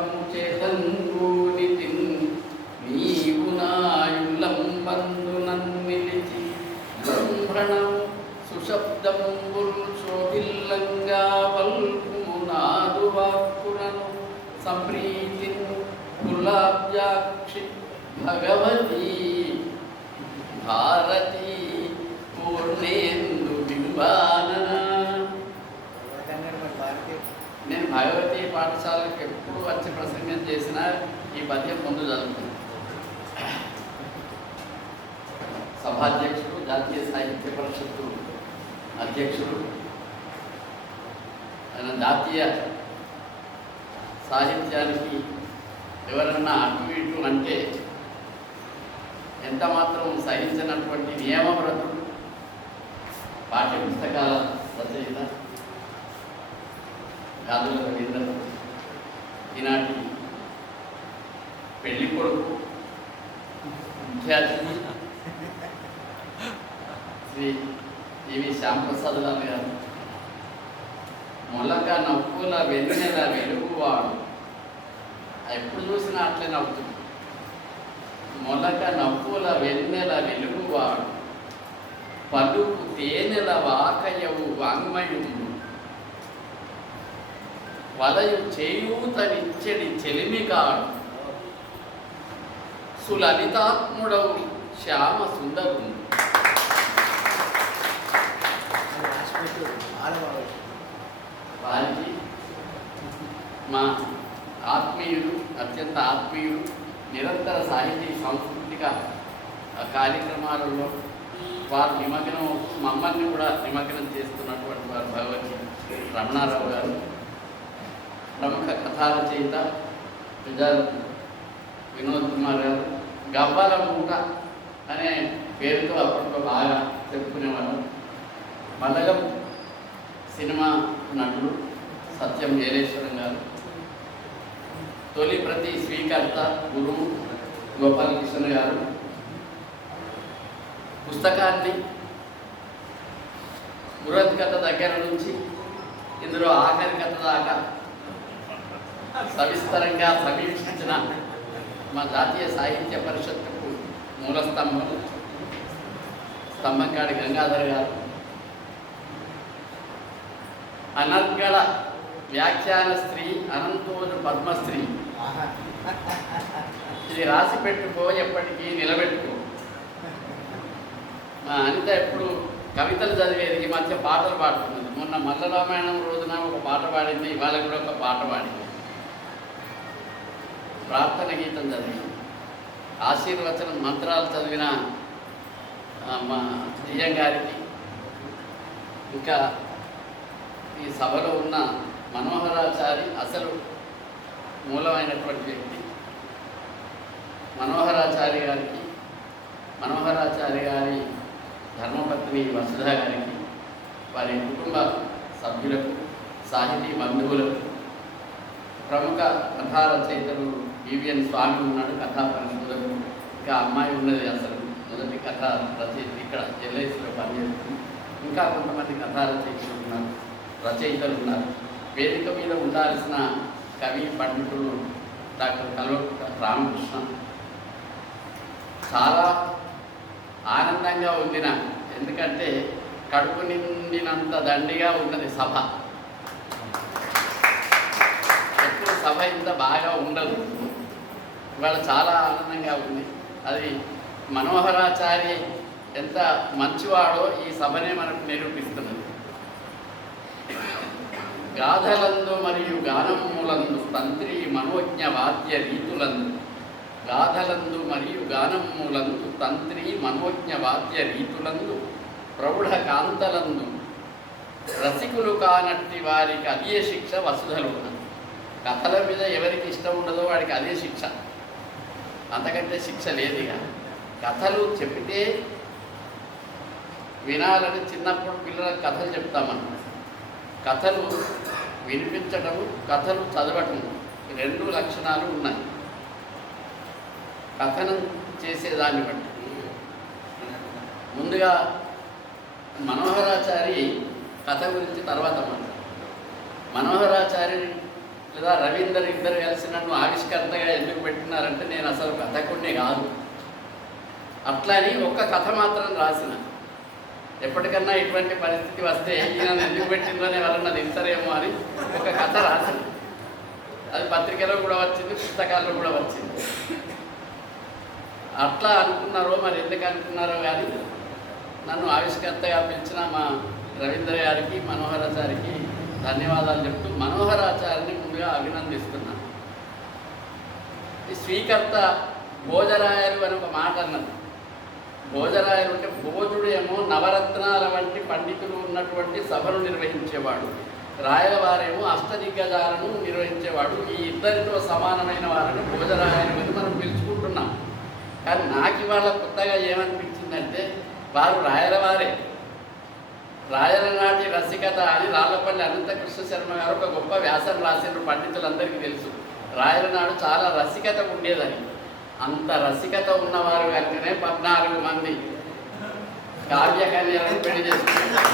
పుస్తకము చేతంగూని శోభిల్లంగా పల్కుము నాదు వాక్కునను సంప్రీతి గులాబ్జాక్షి భగవతి. భారతి పూర్ణేందు బింబా నేను భగవతి పాఠశాలకు ఎప్పుడు వచ్చి ప్రసంగం చేసినా ఈ పద్యం ముందు చదువుతున్నాను సభాధ్యక్షుడు జాతీయ సాహిత్య పరిషత్తు అధ్యక్షుడు ఆయన జాతీయ సాహిత్యానికి ఎవరన్నా అటు ఇటు అంటే ఎంత మాత్రం సహించినటువంటి నియమవ్రతుడు పాఠ్య పుస్తకాల రచయిత గాదుల రవీంద్ర ఈనాటి పెళ్ళి కొడుకు. ముఖ్య శ్రీ ఇవి శ్యాంప్రసాద్ లాల్ గారు. మొలక నవ్వుల వెన్నెల వెలుగువాడు. ఎప్పుడు చూసినా అట్లే నవ్వుతుంది. మొలక నవ్వుల వెన్నెల వెలుగువాడు. పలుకు తేనెల వాకయవు వాంగ్మయుడు. వలయు చేయూతనిచ్చడి చెలిమికాడు సులలితాత్ముడవు శ్యామ సుందరుడు. వారికి మా ఆత్మీయులు అత్యంత ఆత్మీయులు నిరంతర సాహితీ సాంస్కృతిక కార్యక్రమాలలో వారు నిమగ్నం మమ్మల్ని కూడా నిమగ్నం చేస్తున్నటువంటి వారు భగవతి రమణారావు గారు. ప్రముఖ కథా రచయిత విజాల్ వినోద్ కుమార్ గారు గవ్వల మూట అనే పేరుతో అప్పట్లో బాగా చెప్పుకునేవారు మల్లగం సినిమా నటుడు సత్యం వీరేశ్వరం గారు. తొలి ప్రతి స్వీకర్త గురువు గోపాలకృష్ణ గారు. పుస్తకాన్ని బృహత్ కథ దగ్గర నుంచి ఇందులో ఆఖరి కథ దాకా సవిస్తరంగా సమీక్షించిన మా జాతీయ సాహిత్య పరిషత్తుకు మూలస్తంభం స్తంభంకాడి గంగాధర్ గారు. అనర్గళ వ్యాఖ్యాన స్త్రీ అనంతోజు పద్మశ్రీ. ఇది రాసి పెట్టుకో ఎప్పటికీ నిలబెట్టుకో. మా అనిత ఎప్పుడు కవితలు చదివేది ఈ మధ్య పాటలు పాడుతున్నది. మొన్న మల్ల రామాయణం రోజున ఒక పాట పాడింది ఇవాళ కూడా ఒక పాట పాడింది. ప్రార్థన గీతం చదివిన. ఆశీర్వచనం మంత్రాలు చదివిన మా దియ్యం గారికి. ఇంకా ఈ సభలో ఉన్న మనోహరాచారి అసలు మూలమైనటువంటి వ్యక్తి. మనోహరాచారి గారికి మనోహరాచారి గారి ధర్మపత్ని వసుధ గారికి వారి కుటుంబ సభ్యులకు సాహితీ బంధువులకు ప్రముఖ కథా రచయితలు ఈవిఎన్ స్వామి ఉన్నాడు కథా పరిశోధకుడు. ఇంకా అమ్మాయి ఉన్నది అసలు. మొదటి కథ రచయిత ఇక్కడ ఎల్ఐసిలో పనిచేస్తుంది. ఇంకా కొంతమంది కథా రచయితలు ఉన్నారు రచయితలు ఉన్నారు. వేదిక మీద ఉండాల్సిన కవి పండితుడు డాక్టర్ కల్వ రామకృష్ణ. చాలా ఆనందంగా ఉంది నాకు ఎందుకంటే కడుపు నిండినంత దండిగా ఉన్నది సభ. ఎప్పుడు సభ ఇంత బాగా ఉండదు. ఇవాళ చాలా ఆనందంగా ఉంది. అది మనోహరాచారి ఎంత మంచివాడో ఈ సభనే మనకు నిరూపిస్తున్నది. గాథలందు మరియు గానములందు తంత్రి మనోజ్ఞ వాద్య రీతులందు గాథలందు మరియు గానములందు తంత్రి మనోజ్ఞ వాద్య రీతులందు ప్రౌఢ కాంతలందు రసికులు కానట్టి వారికి అదే శిక్ష వసుధలు కథల మీద ఎవరికి ఇష్టం ఉండదో వాడికి అదే శిక్ష. అంతకంటే శిక్ష లేదు ఇక. కథలు చెప్పితే వినాలని చిన్నప్పుడు పిల్లలకు కథలు చెప్తామన్నమాట కథలు వినిపించటము కథలు చదవటం రెండు లక్షణాలు ఉన్నాయి. కథనం చేసేదాన్ని బట్టి. ముందుగా మనోహరాచారి కథ గురించి తర్వాత మనం మనోహరాచారి లేదా రవీందర్ ఇద్దరు కలిసి నన్ను ఆవిష్కర్తగా ఎందుకు పెట్టినారంటే నేను అసలు కథకుడిని కాదు. అట్లా అని ఒక్క కథ మాత్రం రాసిన. ఎప్పటికన్నా ఇటువంటి పరిస్థితి వస్తే ఈయన ఎందుకు పెట్టిందని ఎవరన్నా తింటారేమో అని ఒక కథ రాసిన. అది పత్రికలో కూడా వచ్చింది పుస్తకాల్లో కూడా వచ్చింది. అట్లా అనుకున్నారో మరి ఎందుకు అనుకున్నారో కానీ నన్ను ఆవిష్కర్తగా పిలిచిన మా రవీంద్ర గారికి మనోహరాచారికి ధన్యవాదాలు చెప్తూ మనోహరాచార్యని ముందుగా అభినందిస్తున్నాను ఈ స్వీకర్త భోజరాయలు అని ఒక మాట అన్నది. భోజరాయరు అంటే భోజుడు ఏమో నవరత్నాల వంటి పండితులు ఉన్నటువంటి సభను నిర్వహించేవాడు. రాయలవారేమో అష్టదిగ్గజాలను నిర్వహించేవాడు. ఈ ఇద్దరితో సమానమైన వారిని భోజరాయని అని మనం పిలుచుకుంటున్నాం. కానీ నాకు ఇవాళ కొత్తగా ఏమనిపించిందంటే వారు రాయలవారే. రాయల నాటి రసికత అని రాళ్ళపల్లి అనంతకృష్ణ శర్మ గారు ఒక గొప్ప వ్యాసం రాసిన పండితులందరికీ తెలుసు. రాయల నాడు చాలా రసికత ఉండేదని. అంత రసికత ఉన్నవారు కనుకనే పద్నాలుగు మంది కావ్య కన్యలను పెళ్ళి చేసుకున్నారు.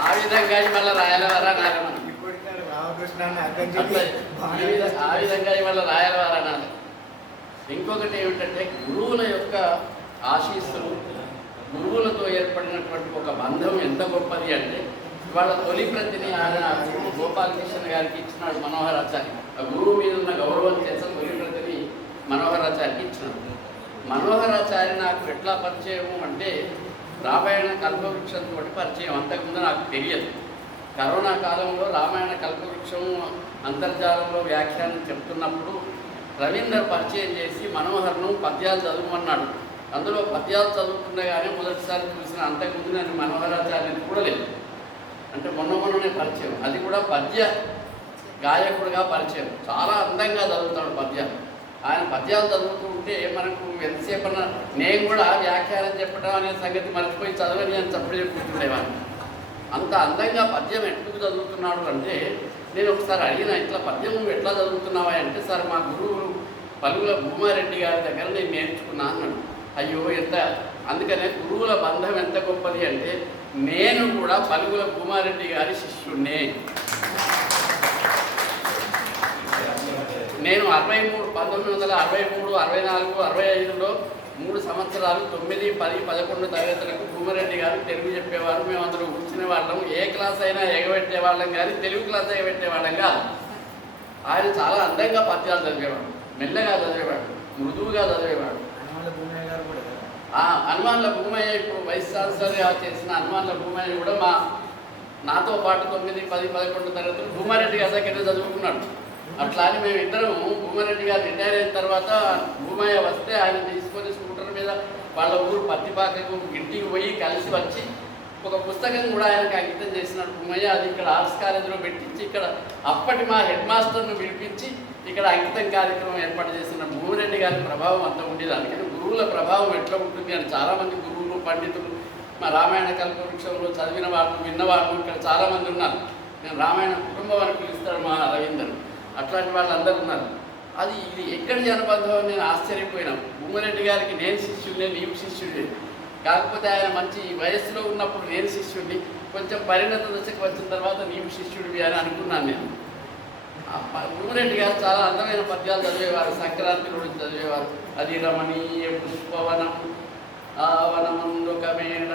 ఆ విధంగా మళ్ళీ రాయలవారా నాయన మనం ఇప్పటికారు రామకృష్ణాన్ని అర్థం అట్లా చేసి ఈ విధ- ఆ విధంగా ఇవాళ రాయలవారు అనాలి ఇంకొకటి ఏమిటంటే గురువుల యొక్క ఆశీస్సులు గురువులతో ఏర్పడినటువంటి ఒక బంధం ఎంత గొప్పది అంటే వాళ్ళ తొలి ప్రతిని ఆయన గోపాలకృష్ణ గారికి ఇచ్చినాడు మనోహరాచారి ఆ గురువు మీద ఉన్న గౌరవం చేత తొలి ప్రతిని మనోహరాచార్యకి ఇచ్చినాడు మనోహరాచార్య నాకు ఎట్లా పరిచయము అంటే రామాయణ కల్పవృక్షంతో పరిచయం. అంతకుముందు నాకు తెలియదు. కరోనా కాలంలో రామాయణ కల్పవృక్షం అంతర్జాలంలో వ్యాఖ్యానం చెప్తున్నప్పుడు రవీందర్ పరిచయం చేసి మనోహర్ను పద్యాలు చదువుమన్నాడు. అందులో పద్యాలు చదువుతుండగానే మొదటిసారి చూసిన అంతకుముందు నేను మనోహరాచార్యని చూడలేదు. అంటే మొన్న మొన్ననే పరిచయం. అది కూడా పద్య గాయకుడిగా పరిచయం. చాలా అందంగా చదువుతాడు పద్యాలు ఆయన పద్యాలు చదువుతూ ఉంటే మనకు ఎంతసేపు నేను కూడా వ్యాఖ్యానం చెప్పడం అనే సంగతి మర్చిపోయి చదవని అని చెప్పడం చెప్పుకుంటుండేవాడిని అంత అందంగా పద్యం ఎట్టుకు చదువుతున్నాడు అంటే నేను ఒకసారి అడిగిన ఇట్లా పద్యం నువ్వు ఎట్లా చదువుతున్నావా? అంటే సార్ మా గురువు పలువుల భూమారెడ్డి గారి దగ్గర నేను నేర్చుకున్నా అన్నాడు అయ్యో ఎంత? అందుకనే గురువుల బంధం ఎంత గొప్పది అంటే నేను కూడా పలువుల భూమారెడ్డి గారి శిష్యుణ్ణే. నేను అరవై మూడు పంతొమ్మిది వందల అరవై మూడు అరవై నాలుగు అరవై ఐదులో మూడు సంవత్సరాలు తొమ్మిది పది పదకొండు తరగతులకు భూమరెడ్డి గారు తెలుగు చెప్పేవారు. మేము అందరూ కూర్చునే వాళ్ళం. ఏ క్లాస్ అయినా ఎగబెట్టే వాళ్ళం కానీ తెలుగు క్లాస్ ఎగబెట్టే వాళ్ళం కాదు. ఆయన చాలా అందంగా పద్యాలు చదివేవాడు. మెల్లగా చదివేవాడు. మృదువుగా చదివేవాడు. భూమయ్య గారు కూడా హనుమాన్ల భూమయ్య ఇప్పుడు వైస్ ఛాన్సలర్గా చేసిన హనుమాన్ల భూమయ్య కూడా మా నాతో పాటు తొమ్మిది పది పదకొండు తరగతులు భూమారెడ్డి గారి దగ్గర చదువుకున్నాడు. అట్లా అని మేము ఇద్దరం భూమారెడ్డి గారు రిటైర్ అయిన తర్వాత భూమయ్య వస్తే ఆయన తీసుకొని స్కూటర్ మీద వాళ్ళ ఊరు పత్తిపాకకు గిట్టికి పోయి కలిసి వచ్చి ఒక పుస్తకం కూడా ఆయనకు అంకితం చేసినాడు భూమయ్య. అది ఇక్కడ ఆర్ట్స్ కాలేజీలో పెట్టించి ఇక్కడ అప్పటి మా హెడ్ మాస్టర్ను పిలిపించి ఇక్కడ అంకితం కార్యక్రమం ఏర్పాటు చేసిన భూమిరెడ్డి గారి ప్రభావం అంత ఉండేది అందుకని గురువుల ప్రభావం ఎట్లా ఉంటుంది అని చాలామంది గురువులు పండితులు మా రామాయణ కల్పవృక్షంలో చదివిన వాళ్ళు విన్నవాళ్ళు ఇక్కడ చాలామంది ఉన్నారు. నేను రామాయణ కుటుంబం అని పిలుస్తాడు మా రవీందర్ అట్లాంటి వాళ్ళందరూ ఉన్నారు. అది ఇది ఎక్కడి జనబంధం అని నేను ఆశ్చర్యపోయినా. భూమిరెడ్డి గారికి నేను శిష్యుడిని నీవు శిష్యుడిని కాకపోతే ఆయన మంచి వయస్సులో ఉన్నప్పుడు నేను శిష్యుడిని కొంచెం పరిణత దశకు వచ్చిన తర్వాత నీవు శిష్యుడివి అని అనుకున్నాను నేను. ఆ గారు చాలా అందమైన పద్యాలు చదివేవారు సంక్రాంతి రోజు చదివేవారు. అది రమణీయ పుష్పవనం ఆ వనముందొక మేడ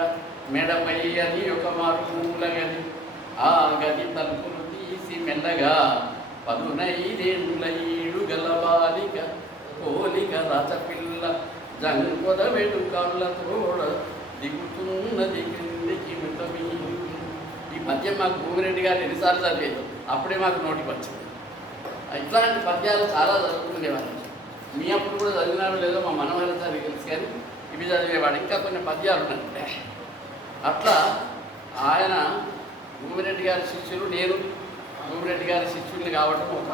మెడపై అని ఒక మారుమూల గది ఆ గది తలుపులు తీసి మెల్లగా పదునైదేండ్ల ఈడు గల బాలిక కోలిక రచపిల్ల జంకొద వెడుకళ్ళ తోడ దిగుతున్నది క్రిందికి మితమీరు ఈ మధ్య మాకు భూమిరెడ్డి గారు ఎన్నిసార్లు చదివేది అప్పుడే మాకు నోటికి వచ్చింది ఇట్లాంటి పద్యాలు చాలా చదువుకునేవాళ్ళు మీ అప్పుడు కూడా చదివినారో లేదో మా మనోహర సార్ తెలుసు కానీ ఇవి చదివేవాడు. ఇంకా కొన్ని పద్యాలు ఉన్నాయి అట్లా ఆయన భూమిరెడ్డి గారి శిష్యులు నేను భూమిరెడ్డి గారి శిష్యుడిని కావటం ఒక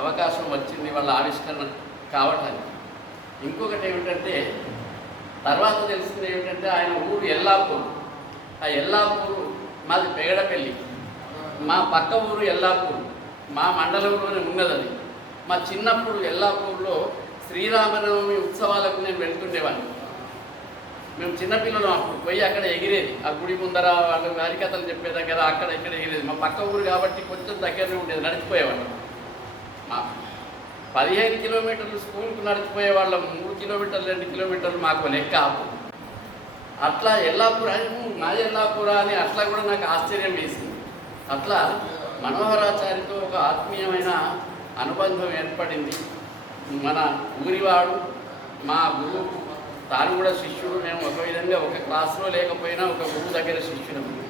అవకాశం వచ్చింది వాళ్ళ ఆవిష్కరణ కావటానికి. ఇంకొకటి ఏమిటంటే తర్వాత తెలిసింది ఏమిటంటే ఆయన ఊరు ఎల్లాపూరు. ఆ ఎల్లాపూరు మాది పెగడపల్లి. మా పక్క ఊరు ఎల్లాపూరు. మా మండలంలోనే ఉన్నది మా చిన్నప్పుడు ఎల్లాపూర్లో శ్రీరామనవమి ఉత్సవాలకు నేను వెళ్తుండేవాడిని మేము చిన్నపిల్లలు అప్పుడు పోయి అక్కడ ఎగిరేది. ఆ గుడి ముందర వాళ్ళు హరికథలు చెప్పే దగ్గర అక్కడ ఇక్కడ ఎగిరేది. మా పక్క ఊరు కాబట్టి కొంచెం దగ్గరనే ఉండేది నడిచిపోయేవాళ్ళం. మా పదిహేను కిలోమీటర్లు స్కూల్కు నడిచిపోయేవాళ్ళం. మూడు కిలోమీటర్లు రెండు కిలోమీటర్లు మాకు లెక్క అట్లా ఎల్లాపుర మా ఎల్లాపుర అని అట్లా కూడా నాకు ఆశ్చర్యం వేసింది. అట్లా మనోహరాచారితో ఒక ఆత్మీయమైన అనుబంధం ఏర్పడింది. మన ఊరివాడు మా గురువు తాను కూడా శిష్యుడు మేము ఒక విధంగా ఒక క్లాస్లో లేకపోయినా ఒక గురువు దగ్గర శిష్యుడు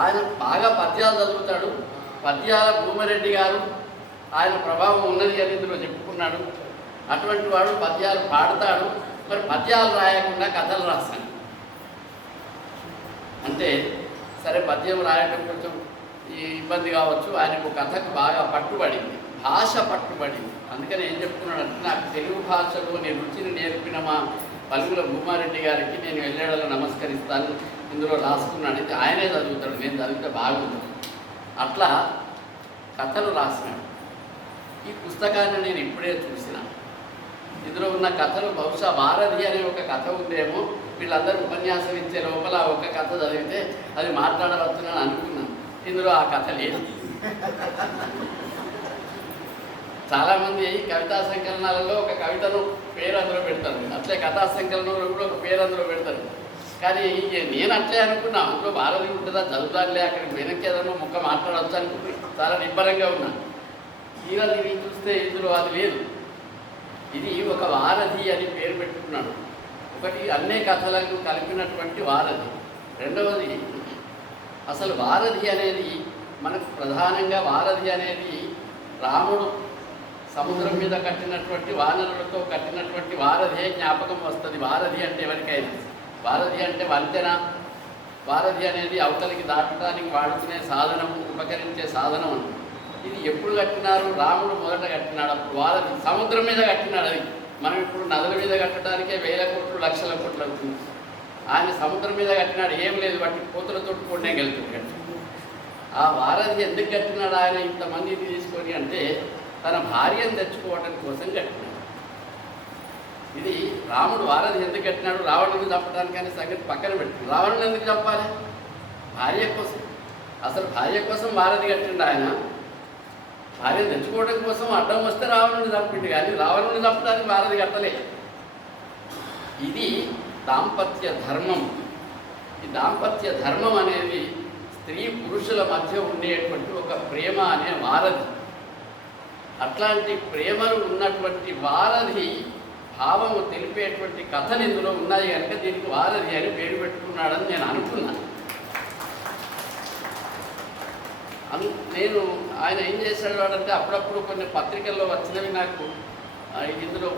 ఆయన బాగా పద్యాలు చదువుతాడు. పద్యాల భూమరెడ్డి గారు ఆయన ప్రభావం ఉన్నది అని ఇందులో చెప్పుకున్నాడు. అటువంటి వాడు పద్యాలు పాడతాడు. మరి పద్యాలు రాయకుండా కథలు రాస్తాను అంటే సరే పద్యం రాయటం కొంచెం ఇబ్బంది కావచ్చు. ఆయనకు కథకు బాగా పట్టుబడింది. భాష పట్టుబడింది. అందుకని ఏం చెప్తున్నాడంటే నాకు తెలుగు భాషలో నేను రుచిని నేర్పిన మా పలుగుల భూమారెడ్డి గారికి నేను వెళ్ళేడలో నమస్కరిస్తాను. ఇందులో రాసుకున్నాను అయితే ఆయనే చదువుతాడు నేను చదివితే బాగుంది అట్లా కథలు రాసినాడు. ఈ పుస్తకాన్ని నేను ఇప్పుడే చూసిన. ఇందులో ఉన్న కథలు బహుశా భారతి అనే ఒక కథ ఉందేమో. వీళ్ళందరూ ఉపన్యాసం ఇచ్చే లోపల ఒక కథ చదివితే అది మాట్లాడవచ్చునని అనుకున్నాను. ఇందులో ఆ కథ లేదు. చాలామంది కవితా సంకలనాలలో ఒక కవితను పేరు అందులో పెడతారు. అట్లే కథా సంకలనంలో కూడా ఒక పేరు అందులో పెడతారు. కానీ నేను అట్లే అనుకున్నా అందులో భారతి ఉంటుందా చదువుతానులే అక్కడికి వెనక్కి ఏదన్నా ముక్క మాట్లాడవచ్చు అనుకుని చాలా నిబ్బరంగా ఉన్నా. తీరా తిరిగి చూస్తే ఇందులో అది లేదు. ఇది ఒక వారధి అని పేరు పెట్టుకున్నాడు. ఒకటి అన్ని కథలకు కలిపినటువంటి వారధి. రెండవది అసలు వారధి అనేది మనకు ప్రధానంగా వారధి అనేది రాముడు సముద్రం మీద కట్టినటువంటి వానరులతో కట్టినటువంటి వారధి జ్ఞాపకం వస్తుంది. వారధి అంటే ఎవరికైనా. వారధి అంటే వంతెన. వారధి అనేది అవతలికి దాటడానికి వాడుకునే సాధనం ఉపకరించే సాధనం అని. ఇది ఎప్పుడు కట్టినారు? రాముడు మొదట కట్టినాడు. అప్పుడు వారధి సముద్రం మీద కట్టినాడు అది. మనం ఇప్పుడు నదుల మీద కట్టడానికే వేల కోట్లు లక్షల కోట్లు అవుతుంది. ఆయన సముద్రం మీద కట్టినాడు. ఏం లేదు. వాటి కోతులతో కూడా గెలుతున్నాడు ఆ వారధి ఎందుకు కట్టినాడు ఆయన ఇంతమందిని తీసుకొని అంటే తన భార్యను తెచ్చుకోవడం కోసం కట్టినాడు ఇది రాముడు వారధి ఎందుకు కట్టినాడు? రావణుని చంపడానికి అనే సంగతి పక్కన పెట్టి రావణుని ఎందుకు చంపాలి? భార్య కోసం. అసలు భార్య కోసం వారధి కట్టిండు ఆయన. భార్యను తెచ్చుకోవడం కోసం అడ్డం వస్తే రావణుని చంపిండు కానీ రావణుని చంపడానికి వారధి కట్టలే ఇది దాంపత్య ధర్మం. ఈ దాంపత్య ధర్మం అనేది స్త్రీ పురుషుల మధ్య ఉండేటువంటి ఒక ప్రేమ అనే వారధి. అట్లాంటి ప్రేమలు ఉన్నటువంటి వారధి భావము తెలిపేటువంటి కథలు ఇందులో ఉన్నాయి కనుక దీనికి వారధి అని పేరు పెట్టుకున్నాడని నేను అనుకున్నాను. అను నేను ఆయన ఏం చేశాడు అంటే అప్పుడప్పుడు కొన్ని పత్రికల్లో వచ్చినవి నాకు ఇందులో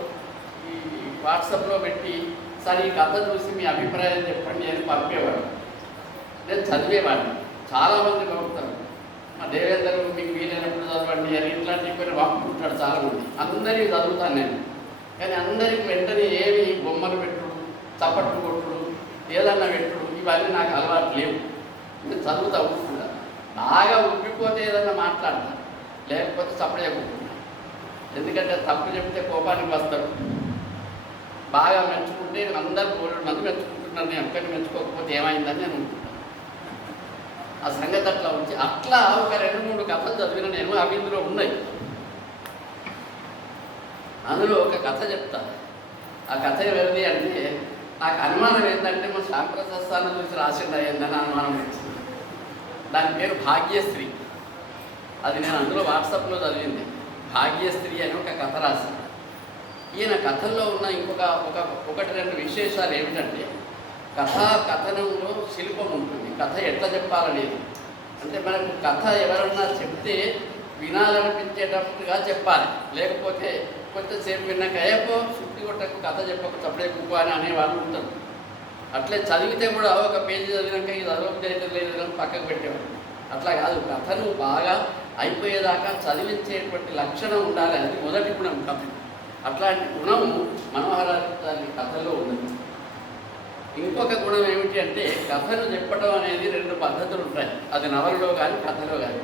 ఈ వాట్సాప్లో పెట్టి సార్ ఈ కథ చూసి మీ అభిప్రాయం చెప్పండి అని పంపేవాడు నేను చదివేవాడిని. చాలామంది పంపుతాను దేవేందర్ మీకు వీలైనప్పుడు చదవండి అని ఇట్లాంటివి కొన్ని చాలా మంది అందరికీ చదువుతాను నేను. కానీ అందరికి వెంటనే ఏమి బొమ్మలు పెట్టుడు చప్పట్లు కొట్టుడు ఏదన్నా పెట్టుడు ఇవన్నీ నాకు అలవాటు లేవు. నేను చదువుతా ఊరుకుంటా. బాగా ఉబ్బిపోతే ఏదన్నా మాట్లాడతా. లేకపోతే చప్పడే చెప్పుకుంటా ఎందుకంటే తప్పు చెప్తే కోపానికి వస్తాడు బాగా మెచ్చుకుంటే అందరు మూడు మంది మెచ్చుకుంటున్నారు. నేను ఒక్కరిని మెచ్చుకోకపోతే ఏమైందని నేను ఆ సంగతి అట్లా ఉంచి అట్లా ఒక రెండు మూడు కథలు చదివిన నేను అవి ఇందులో ఉన్నాయి. అందులో ఒక కథ చెప్తా. ఆ కథ ఎవరిది అంటే నాకు అనుమానం ఏంటంటే మా శాంప్రశాస్త్రాన్ని చూసి రాసిండ ఏందని అనుమానం వచ్చింది. దాని పేరు భాగ్యశ్రీ. అది నేను అందులో వాట్సాప్లో చదివింది. భాగ్యశ్రీ అని ఒక కథ రాశాను ఈయన కథల్లో ఉన్న ఇంకొక ఒక ఒకటి రెండు విశేషాలు ఏమిటంటే కథా కథనంలో శిల్పం ఉంటుంది. కథ ఎట్లా చెప్పాలనేది. అంటే మనకు కథ ఎవరన్నా చెప్తే వినాలనిపించేటట్టుగా చెప్పాలి. లేకపోతే కొంచెంసేపు విన్నాక ఏపో శుద్ధి కొట్టకు కథ చెప్పక తప్పుడే కుక్కు అని అనేవాళ్ళు ఉంటారు. అట్లే చదివితే కూడా ఒక పేజీ చదివినాక ఇది చదవకపోతే అయితే లేదు అని పక్కకు పెట్టేవాడు అట్లా కాదు. కథను బాగా అయిపోయేదాకా చదివించేటువంటి లక్షణం ఉండాలి. అది మొదటి గుణం కథ. అట్లాంటి గుణం మనోహరాలి కథలో ఉన్నది. ఇంకొక గుణం ఏమిటి అంటే కథను చెప్పడం అనేది రెండు పద్ధతులు ఉంటాయి. అది నవలలో కానీ కథలో కానీ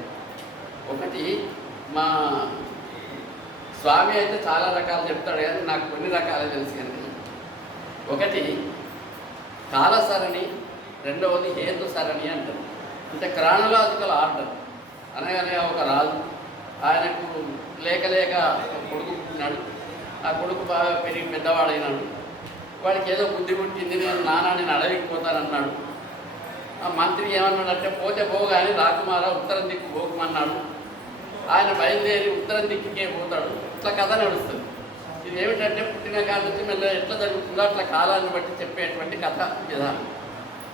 ఒకటి మా స్వామి అయితే చాలా రకాలు చెప్తాడు కానీ నాకు కొన్ని రకాలు తెలుసు కానీ. ఒకటి కాలసరణి రెండవది హేతు సరణి అంటారు. అంటే క్రాణలాజికల్ ఆర్డర్. అనగానే ఒక రాజు ఆయనకు లేక లేక ఒక కొడుకు పుట్టినాడు ఆ కొడుకు బాగా పెరిగి పెద్దవాడైనాడు. వాడికి ఏదో బుద్ధి పుట్టింది నేను నానా నేను అడవికి పోతానన్నాడు ఆ మంత్రి ఏమన్నాడంటే పోతే పోగానే రాకుమార ఉత్తరం దిక్కు పోకమన్నాడు. ఆయన బయలుదేరి ఉత్తరం దిక్కుకే పోతాడు. ఇట్లా కథ నడుస్తుంది. ఇది ఏమిటంటే పుట్టిన కాడ నుంచి మళ్ళీ ఎట్లా జరుగుతుందో అట్లా కాలాన్ని బట్టి చెప్పేటువంటి కథ విధానం.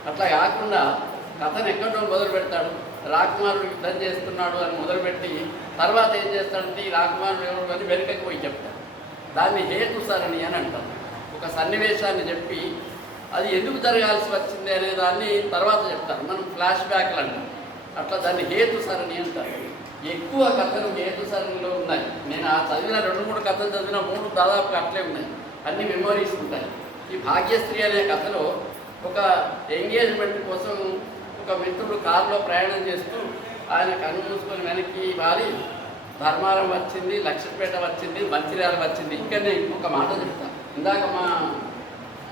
అట్లా కాకుండా కథను ఎక్కడో మొదలు పెడతాడు. రాకుమారుడు యుద్ధం చేస్తున్నాడు అని మొదలుపెట్టి తర్వాత ఏం చేస్తాడంటే ఈ రాకుమారుడు ఎవరు అని వెనుకకి పోయి చెప్తాడు. దాన్ని హేతు సరణి అని అంటారు. ఒక సన్నివేశాన్ని చెప్పి అది ఎందుకు జరగాల్సి వచ్చింది అనే దాన్ని తర్వాత చెప్తారు మనం ఫ్లాష్ బ్యాక్లు అంటాం. అట్లా దాన్ని హేతు సరణి అంటారు. ఎక్కువ కథలు హేతు సరణిలో ఉన్నాయి. నేను ఆ చదివిన రెండు మూడు కథలు చదివిన మూడు దాదాపు అట్లే ఉన్నాయి. అన్ని మెమోరీస్ ఉంటాయి. ఈ భాగ్యశ్రీ అనే కథలో ఒక ఎంగేజ్మెంట్ కోసం ఒక మిత్రుడు కారులో ప్రయాణం చేస్తూ ఆయన కన్ను మూసుకొని వెనక్కి వాలి ధర్మారం వచ్చింది లక్ష్మీపేట వచ్చింది మంచిర్యాల వచ్చింది. ఇంకా నేను ఇంకొక మాట చెప్తాను. ఇందాక మా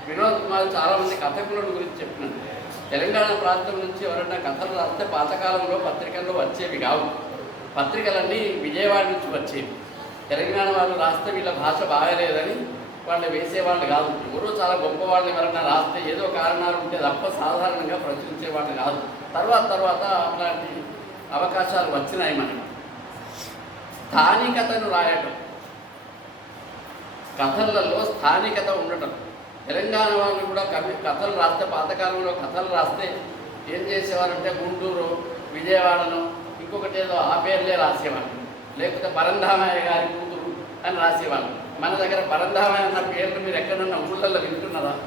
వినోద్ కుమార్ చాలామంది కథకుల గురించి చెప్పినాడు తెలంగాణ ప్రాంతం నుంచి ఎవరైనా కథలు రాస్తే పాతకాలంలో పత్రికల్లో వచ్చేవి కావు. పత్రికలన్నీ విజయవాడ నుంచి వచ్చేవి. తెలంగాణ వాళ్ళు రాస్తే వీళ్ళ భాష బాగలేదని వాళ్ళు వేసేవాళ్ళు కాదు. ఎవరో చాలా గొప్ప వాళ్ళు ఎవరైనా రాస్తే ఏదో కారణాలు ఉంటే తప్ప సాధారణంగా ప్రచురించేవాళ్ళు కాదు. తర్వాత తర్వాత అలాంటి అవకాశాలు వచ్చినాయి మనకి. స్థానికతను రాయటం. కథలలో స్థానికత ఉండటం. తెలంగాణ వాళ్ళు కూడా కవి కథలు రాస్తే పాతకాలంలో కథలు రాస్తే ఏం చేసేవారంటే గుంటూరు విజయవాడను ఇంకొకటి ఏదో ఆ పేర్లే రాసేవాళ్ళు. లేకపోతే పరంధామయ్య గారి కూతురు అని రాసేవాళ్ళు. మన దగ్గర పరంధామయ్య అన్న పేర్లు మీరు ఎక్కడన్నా ఊళ్ళల్లో వింటున్నారా?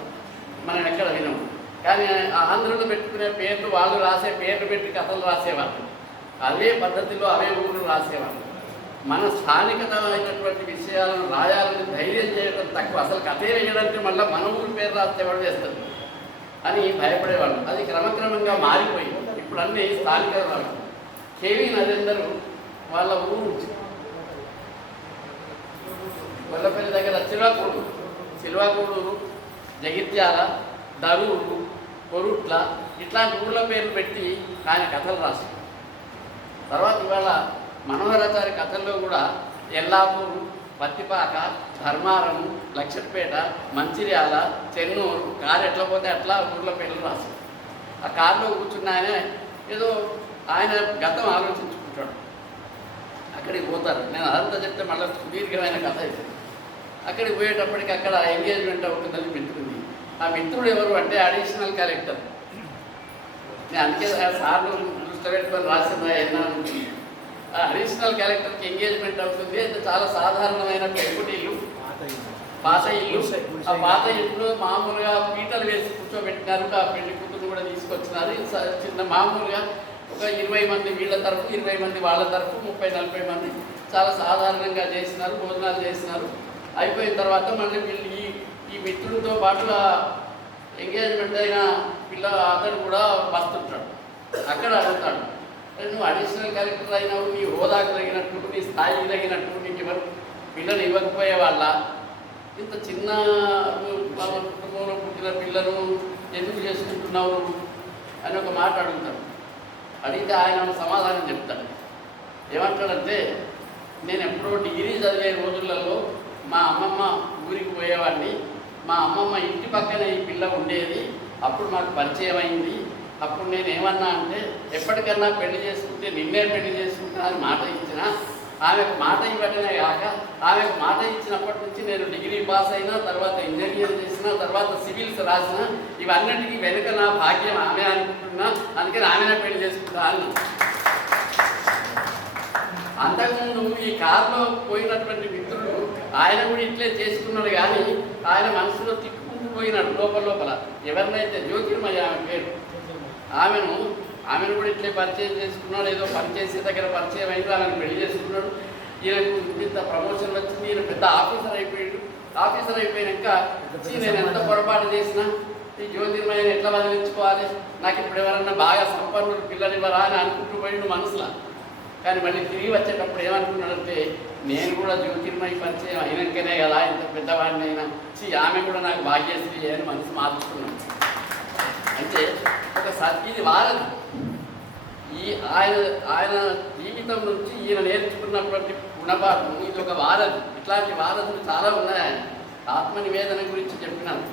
మనం ఎక్కడ వినము. కానీ ఆ ఆంధ్రులు పెట్టుకునే పేర్లు వాళ్ళు రాసే పేర్లు పెట్టి కథలు రాసేవాళ్ళు. అదే పద్ధతిలో అవే ఊళ్ళు రాసేవాళ్ళు. మన స్థానికతమైనటువంటి విషయాలను రాయాలని ధైర్యం చేయడం తక్కువ. అసలు కథే వేయడానికి మళ్ళీ మన ఊరి పేరు రాస్తే వాడు చేస్తారు అని భయపడేవాళ్ళు. అది క్రమక్రమంగా మారిపోయి ఇప్పుడు అన్నీ స్థానిక వాళ్ళు కేవీ నరేందర్ వాళ్ళ ఊరు గొల్లపల్లి దగ్గర చిల్వాకూడు. చిల్వాకూడూరు జగిత్యాల దరూరు కొరుట్ల ఇట్లాంటి ఊళ్ళ పేర్లు పెట్టి ఆయన కథలు రాశారు. తర్వాత ఇవాళ మనోహరాచారి కథల్లో కూడా ఎల్లాపూరు పత్తిపాక ధర్మారం లక్షపేట మంచిర్యాల చెన్నూరు కారు ఎట్లా పోతే అట్లా ఊర్లో పేర్లు రాశారు. ఆ కారులో కూర్చున్న ఆయన ఏదో ఆయన గతం ఆలోచించుకుంటాడు. అక్కడికి పోతారు. నేను అదంతా చెప్తే మళ్ళీ సుదీర్ఘమైన కథ అవుతుంది అక్కడికి పోయేటప్పటికి అక్కడ ఎంగేజ్మెంట్ అవుతుందని మిత్రుడి ఆ మిత్రుడు ఎవరు అంటే అడిషనల్ కలెక్టర్. నేను అందుకే సార్లు దృష్టి పెట్టుకొని రాసిన ఎన్నో అడిషనల్ క్యారెక్టర్కి ఎంగేజ్మెంట్ అవుతుంది. అది చాలా సాధారణమైన పెంకుటి ఇల్లు. పాత ఇల్లు. ఆ పాత ఇల్లు మామూలుగా పీటలు వేసి కూర్చోబెట్టినారు. ఆ పెళ్ళి కూతురు కూడా తీసుకొచ్చినారు. చిన్న మామూలుగా ఒక ఇరవై మంది వీళ్ళ తరఫు ఇరవై మంది వాళ్ళ తరఫు ముప్పై నలభై మంది చాలా సాధారణంగా చేసినారు. భోజనాలు చేసినారు. అయిపోయిన తర్వాత మళ్ళీ వీళ్ళు ఈ ఈ మిత్రులతో పాటు ఎంగేజ్మెంట్ అయిన పిల్ల అతను కూడా వస్తుంటాడు. అక్కడ అడుగుతాడు. "అరే, నువ్వు అడిషనల్ కలెక్టర్ అయినావు? నీ హోదాకు తగినట్టు నీ స్థాయికి తగినట్టు నీకు ఎవరు పిల్లలు ఇవ్వకపోయే వాళ్ళ? ఇంత చిన్న కుటుంబంలో పుట్టిన పిల్లను ఎందుకు చేసుకుంటున్నావు నువ్వు?" అని ఒక మాట అడుగుతాడు. అడిగితే ఆయన సమాధానం చెప్తాడు. ఏమంటాడంటే నేను ఎప్పుడో డిగ్రీ చదివే రోజులలో మా అమ్మమ్మ ఊరికి పోయేవాడిని. మా అమ్మమ్మ ఇంటి పక్కనే ఈ పిల్ల ఉండేది. అప్పుడు మాకు పరిచయం అయింది. అప్పుడు నేను ఏమన్నా అంటే ఎప్పటికన్నా పెళ్ళి చేసుకుంటే నిన్నే పెళ్ళి చేసుకుంటా అని మాట ఇచ్చిన ఆమెకు మాట ఇవ్వటమే కాక ఆమెకు మాట ఇచ్చినప్పటి నుంచి నేను డిగ్రీ పాస్ అయినా తర్వాత ఇంజనీర్ చేసిన తర్వాత సివిల్స్ రాసిన ఇవన్నిటికీ వెనుక నా భాగ్యం ఆమె అనుకుంటున్నా అందుకని ఆమెనే పెళ్ళి చేసుకుంటా అన్నా అంతకుముందు ఈ కారులో పోయినటువంటి మిత్రుడు ఆయన కూడా ఇట్లే చేసుకున్నాడు కానీ ఆయన మనసులో తిప్పుకుంటూ పోయినాడు లోపల లోపల. ఎవరినైతే జ్యోతిర్మయ ఆమె పేరు ఆమెను ఆమెను కూడా ఇట్లే పరిచయం చేసుకున్నాడు ఏదో పనిచేసే దగ్గర పరిచయం అయింది ఆమెను పెళ్ళి చేసుకున్నాడు. ఈయనకు ఇంత ప్రమోషన్ వచ్చింది ఈయన పెద్ద ఆఫీసర్ అయిపోయాడు. ఆఫీసర్ అయిపోయాక నేను ఎంత పొరపాటు చేసినా ఈ జ్యోతిర్మయని ఎట్లా వదిలించుకోవాలి? నాకు ఇప్పుడు ఎవరన్నా బాగా సంపన్నులు పిల్లనివ్వరా? అని అనుకుంటూ పోయిండు మనసులో. కానీ మళ్ళీ తిరిగి వచ్చేటప్పుడు ఏమనుకున్నాడంటే నేను కూడా జ్యోతిర్మయ పరిచయం అయినాకనే కదా ఇంత పెద్దవాడిని అయినా ఆమె కూడా నాకు భాగ్యశ్రీ అని మనసు మార్చుకున్నాను అంటే ఒక ఇది వారది ఈ ఆయన ఆయన జీవితం నుంచి ఈయన నేర్చుకున్నటువంటి గుణపాఠం ఇది ఒక వారధి ఇట్లాంటి వారధులు చాలా ఉన్నాయి ఆయన ఆత్మ నివేదన గురించి చెప్పినాను.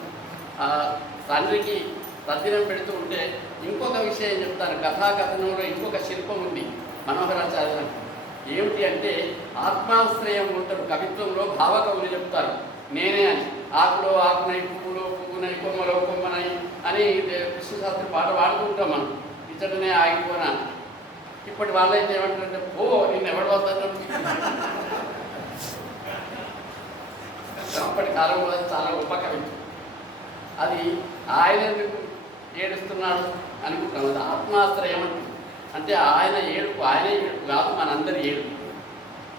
ఆ తండ్రికి తద్దినం పెడుతూ ఉంటే ఇంకొక విషయం చెప్తాను. కథాకథనంలో ఇంకొక శిల్పం ఉంది మనోహరాచార్య ఏమిటి అంటే ఆత్మాశ్రయం ఉంటారు కవిత్వంలో భావకవులు చెప్తారు. నేనే అని. ఆకులో ఆకునై పువ్వులో పువ్వునై కొమ్మలో కొమ్మనై అని కృష్ణశాస్త్రి పాట పాడుకుంటాం మనం. ఇచ్చటనే ఆగిపోనా? ఇప్పటి వాళ్ళైతే ఏమంటారంటే ఓ నిన్ను ఎవరు వస్తాడు అప్పటి కాలంలో చాలా గొప్ప కవి అది ఆయన ఎందుకు ఏడుస్తున్నాడు అనుకుంటాం. అది ఆత్మాశ్రయం అంటే. ఆయన ఏడుపు ఆయనే ఏడుపు కాదు మనందరి ఏడుపు.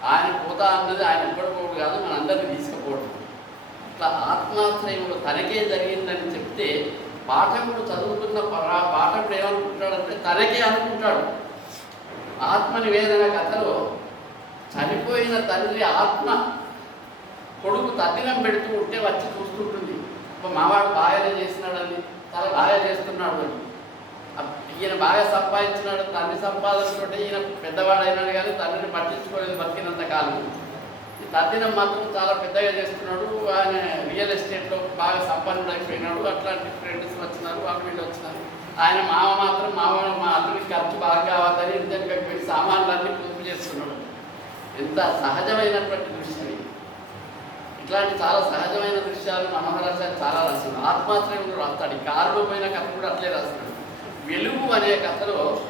ఆయన పోతా అన్నది ఆయన ఇవ్వకపోవడం కాదు మనందరిని తీసుకుపోవడం. ఇట్లా ఆత్మాశ్రయంలో తనకే జరిగిందని చెప్తే పాఠకుడు చదువుతున్న పరా- పాఠకుడు ఏమనుకుంటాడంటే తనకే అనుకుంటాడు. ఆత్మ నివేదన కథలో చనిపోయిన తండ్రి ఆత్మ కొడుకు తద్దినం పెడుతూ ఉంటే వచ్చి చూస్తుంటుంది. "అబ్బా, మావాడు బాగానే చేసినాడని తల బాగా చేస్తున్నాడు. అని ఈయన బాగా సంపాదించినాడు. తండ్రి సంపాదించుకుంటే ఈయన పెద్దవాడైనాడు కానీ తండ్రిని పట్టించుకోలేదు బతికినంత కాలం. తద్దినం మాత్రం చాలా పెద్దగా చేస్తున్నాడు. ఆయన రియల్ ఎస్టేట్లో బాగా సంపన్నుడైపోయినాడు. అట్లాంటి ఫ్రెండ్స్ వచ్చినారు వాళ్ళు వీళ్ళు వచ్చినారు. ఆయన మామ మాత్రం మామ మా అల్లుడికి ఖర్చు బాగా కావాలని ఇంతకు పోయి సామాన్లన్నీ పొదుపు చేస్తున్నాడు. ఎంత సహజమైనటువంటి దృశ్యం ఇది. ఇట్లాంటి చాలా సహజమైన దృశ్యాలు మనోహరాచార్య చాలా రాస్తున్నాడు ఆత్మాశ్రయంలో రాస్తాడు. ఈ కారులో పోయిన కథ కూడా అట్లే రాస్తున్నాడు వెలుగు అనే కథలో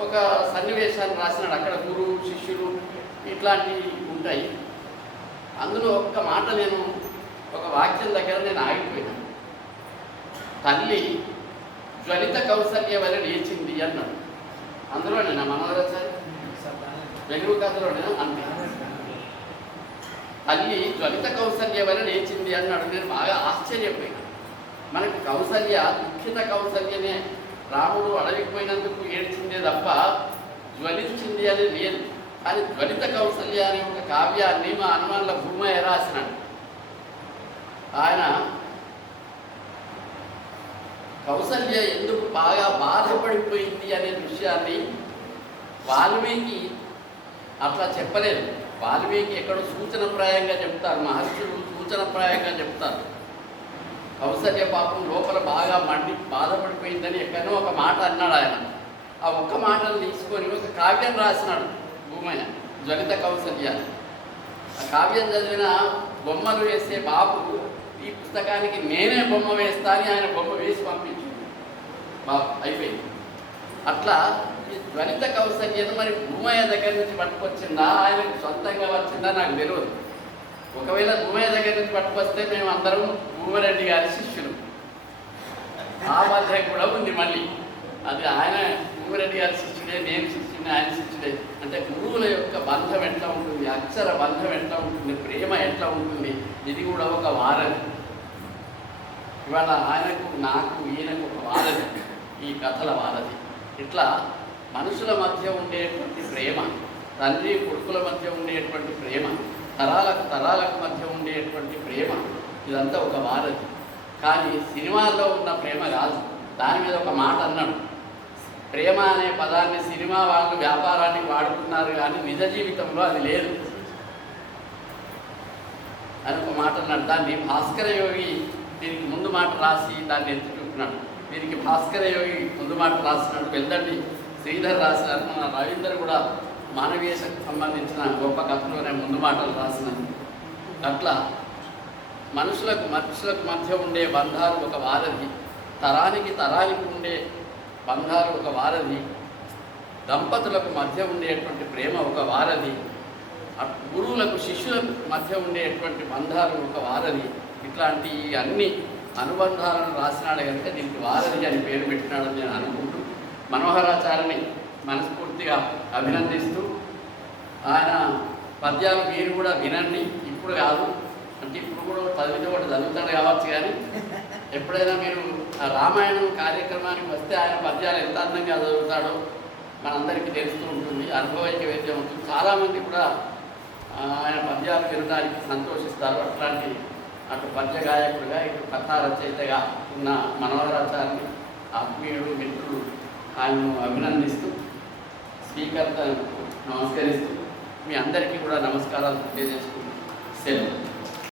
ఒక సన్నివేశాన్ని రాసినాడు. అక్కడ గురువు శిష్యులు ఇట్లాంటివి ఉంటాయి. అందులో ఒక్క మాట నేను ఒక వాక్యం దగ్గర నేను ఆగిపోయినా. తల్లి జ్వలిత కౌసల్య వల్ల లేచింది అన్నాడు. అందులో నేను? నా సార్? వెలుగు కథలో అంతే తల్లి జ్వలిత కౌసల్య వల్ల లేచింది అన్నాడు. నేను బాగా ఆశ్చర్యపోయినా. మనకు కౌసల్య దుఃఖిత కౌసల్యనే రాముడు అడవికి పోయినందుకు ఏడ్చిందే తప్ప జ్వలించింది అని లేదు. కానీ జ్వలిత కౌసల్య అనే ఒక కావ్యాన్ని మా హనుమాన్ల భూమయ్య రాసినాడు. ఆయన కౌసల్య ఎందుకు బాగా బాధపడిపోయింది అనే విషయాన్ని వాల్మీకి అట్లా చెప్పలేదు. వాల్మీకి ఎక్కడో సూచనప్రాయంగా చెప్తారు మహర్షులు సూచనప్రాయంగా చెప్తారు. కౌసల్య పాపం లోపల బాగా మండి బాధపడిపోయిందని ఎక్కడో ఒక మాట అన్నాడు ఆయన. ఆ ఒక్క మాటను తీసుకొని ఒక కావ్యం రాసినాడు. భూమయ్య జ్వలిత కౌసల్య. ఆ కావ్యం చదివిన బొమ్మలు వేసే బాబు ఈ పుస్తకానికి నేనే బొమ్మ వేస్తా అని ఆయన బొమ్మ వేసి పంపించింది. బాబు అయిపోయింది. అట్లా ఈ ధ్వనిత కౌసల్యను మరి భూమయ్య దగ్గర నుంచి పట్టుకొచ్చిందా? ఆయనకు సొంతంగా వచ్చిందా? నాకు తెలియదు ఒకవేళ భూమయ్య దగ్గర నుంచి పట్టుకొస్తే మేము అందరం భూమరెడ్డి గారి శిష్యులు. ఆ మధ్య కూడా ఉంది మళ్ళీ. అది ఆయన భూమరెడ్డి గారి శిష్యుడే నేను శిష్యుడే ఆయన అంటే గురువుల యొక్క బంధం ఎట్లా ఉంటుంది? అక్షర బంధం ఎట్లా ఉంటుంది? ప్రేమ ఎట్లా ఉంటుంది? ఇది కూడా ఒక వారధి ఇవాళ ఆయనకు నాకు ఈయనకు ఒక వారధి ఈ కథల వారధి. ఇట్లా మనుషుల మధ్య ఉండేటువంటి ప్రేమ తండ్రి కొడుకుల మధ్య ఉండేటువంటి ప్రేమ తరాలకు తరాలకు మధ్య ఉండేటువంటి ప్రేమ ఇదంతా ఒక వారధి. కానీ సినిమాల్లో ఉన్న ప్రేమ కాదు. దాని మీద ఒక మాట అన్నాడు. ప్రేమ అనే పదాన్ని సినిమా వాళ్ళు వ్యాపారానికి వాడుతున్నారు కానీ నిజ జీవితంలో అది లేదు. అని ఒక మాట అన్నాడు. దాన్ని భాస్కర యోగి దీనికి ముందు మాట రాసి దాన్ని ఎత్తి చూపుతున్నాడు దీనికి భాస్కర యోగి ముందు మాట రాసినట్టు వెళ్ళండి శ్రీధర్ రాసినారు మన రవీందర్ కూడా మానవీయతకు సంబంధించిన గొప్ప కథలోనే ముందు మాటలు రాసినారు. అట్లా మనుషులకు మనుషులకు మధ్య ఉండే బంధాలు ఒక వారధి తరానికి తరానికి ఉండే బంధాలు ఒక వారధి. దంపతులకు మధ్య ఉండేటువంటి ప్రేమ ఒక వారధి. గురువులకు శిష్యులకు మధ్య ఉండేటువంటి బంధాలు ఒక వారధి. ఇట్లాంటి అన్ని అనుబంధాలను రాసినాడు కనుక దీనికి వారధి అని పేరు పెట్టినాడని నేను అనుకుంటూ మనోహరాచార్యని మనస్ఫూర్తిగా అభినందిస్తూ ఆయన పద్యాలు మీరు కూడా వినండి. ఇప్పుడు కాదు. అంటే ఇప్పుడు కూడా చదివితే ఒకటి చదువుతాడు కావచ్చు కానీ ఎప్పుడైనా మీరు ఆ రామాయణం కార్యక్రమానికి వస్తే ఆయన పద్యాలు ఎంత అందంగా చదువుతాడో మనందరికీ తెలుస్తూ ఉంటుంది అనుభవైక వేద్యం ఉంటుంది. చాలామంది కూడా ఆయన పద్యాలు వినడానికి సంతోషిస్తారు. అట్లాంటి అటు పద్య గాయకుడుగా ఇటు కథా రచయితగా ఉన్న మనోహరాచార్యని ఆత్మీయుడు మిత్రుడు ఆయనను అభినందిస్తూ స్పీకర్తో నమస్కరిస్తూ మీ అందరికీ కూడా నమస్కారాలు తెలియజేసుకుంటూ సెలవు.